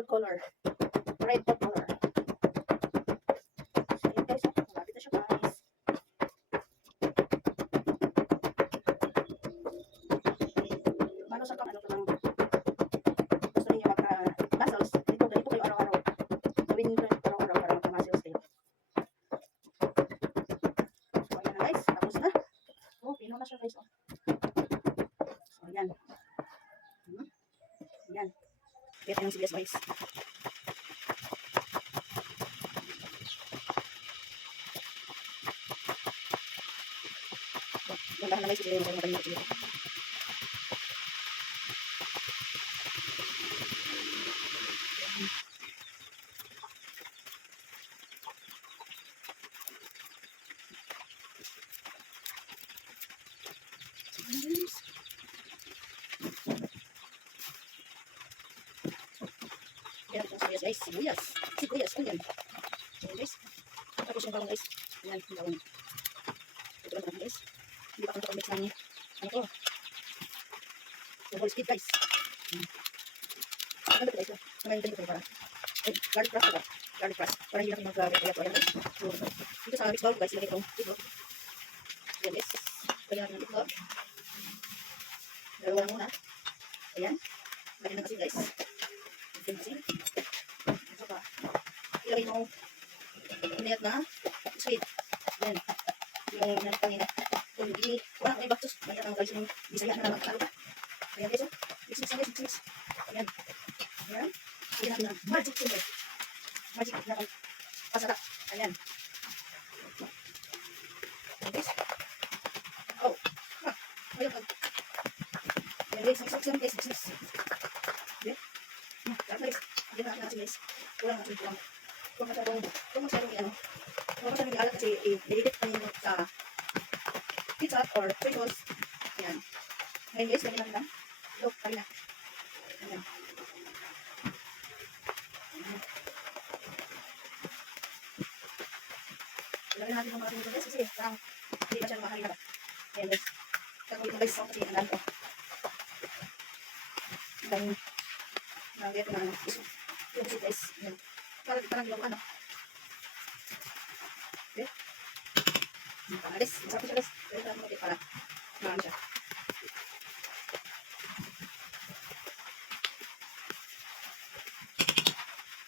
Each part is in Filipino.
food color. Red food color. So, yun guys. Malapit na siya guys. Paano sa ano lang gusto niyo magka-muscles? Ito kayo araw-araw. Gawin niyo araw-araw para magka-muscles kayo. So, ayan na guys. Tapos na. Oh, pino na siya guys. Oh. So, ayan. Ayan. Kaya tayo ng sibiyas guys. Yung lahat na guys, yung tayo na tayo. Kaya ito sibuyas guys, sibuyas. Sibuyas ko yan. So guys, tapos yung bawang guys. Ayan, yung bawang. Ito lang guys. Hindi pa kami mix ng ano ko. Yung whole speed guys. Ano ba ito? Namayin din ko para. Ay, garlic press ba? Garlic press. Para hindi natin mag-garlic ko yan guys. So, dito sa mix bowl guys, ilagay itong dito. Ayan guys. Lagyan natin ng dito. Dalawa muna. Ayan. Lagyan na kasi guys. Asin. So pa. Ilagay mo inayat na sweet. Ayan. Yung inayat kanina. Kung hindi, wala kayo baktos. Mayat ang guys yung bisaya na naman. Ayan guys. Mix. Ayan. Ayan. Ayan natin ang magic finger. Magic na ang pasarap. Ayan. Ayan guys. Oh. Ha. Ayan guys. Ayan guys. Mix. Ayan. Guys, hindi na natin guys. Kulang natin kulang. Kung masyadong ialat kasi i-edit pa nyo sa pizza or fritos. Ayan. Ngayon guys, lagyan natin lang. Look, kami na. Ayan. Lagyan natin ng mga tumutong guys kasi parang hindi pa siya makalita. Ayan guys. Kagawin ko guys kasi ang dami ko. Ayan. Nagaya ko na ano. Yung kasi guys. Ayan. Parang yung ano. Okay. Alis. Masarap siya guys. Pero parang mga para maano siya.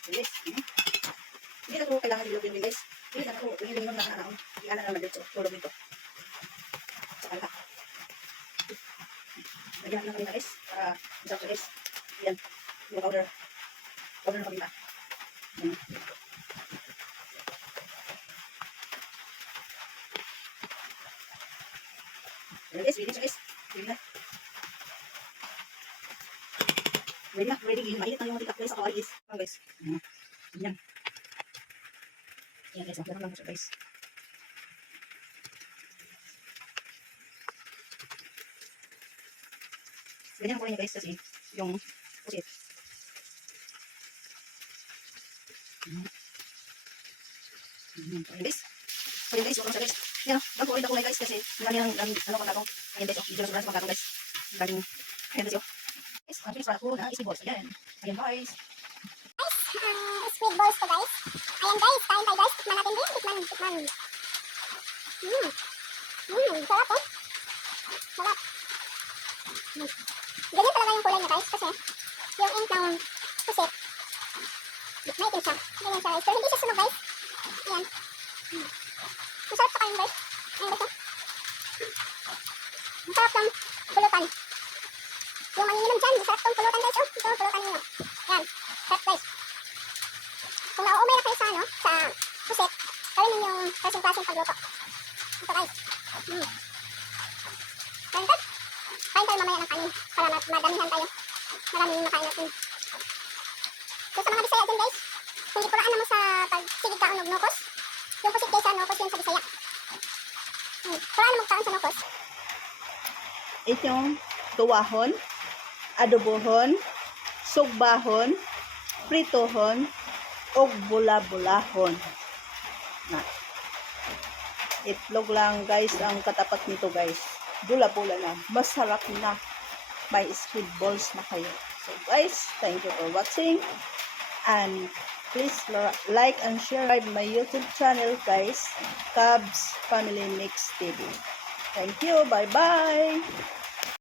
Guys. Hindi na ito kailangan ilog yun guys. Hindi na ito. Yung limang na ano. Iala naman dito. Tulog dito. Sa kala. Lagyan na kami na guys. Para masarap siya guys. Ayan. Yung powder. Powder na paminta. Ayan. Ayan guys, ready siya guys. Ready na. Ready. Mainit na yung matikap guys sa kawali guys. Ayan guys. Ayan. Ayan guys, ang lang siya guys. Ganyan ko rin guys kasi yung pusit. Ayan guys. Ayan guys, wala siya guys. Ayan, bago ulit ako guys kasi marami ang ano pang gatong. Ayan guys, medyo sobrang pang gatong guys. Ayan guys yun. Guys, ang pinis para ko na squid balls. Ayan. Ayan guys. Squid balls ko guys. Ayan guys, kain tayo guys. Tikman natin din. Tikman. Sarap oh. Sarap. Ganyan talaga yung kulay niya guys kasi yung ink ng pusit may itim siya. Ganyan siya guys. Pero hindi siya sunog guys. Ayan. Masarap sa kain guys. Ayan guys oh. Masarap ng pulutan. Yung manginginom dyan, masarap tong pulutan guys oh. Ito ang pulutan ninyo. Ayan. Sarap guys. Kung nauumay na kayo sa ano, sa pusit, gawin ninyo yung klaseng pagluto. Ito guys. Ayan guys. Kain tayo mamaya ng kanin para madamihan tayo. Maraming yung makain natin. So sa mga Bisaya din guys, kung ikuraan naman sa pagsigig kaon ng nukos, yung pusit guys sa nukos yun sa Bisaya. Kuraan naman kaon sa nukos. Itong tuwahon, adobohon, sugbahon, pritohon, o bula-bulahon. Na. Itlog lang guys ang katapat nito guys. Bula-bula na. Masarap na. May squid balls na kayo. So guys, thank you for watching. And please like and share my YouTube channel, guys. Cubs Family Mix TV. Thank you. Bye-bye.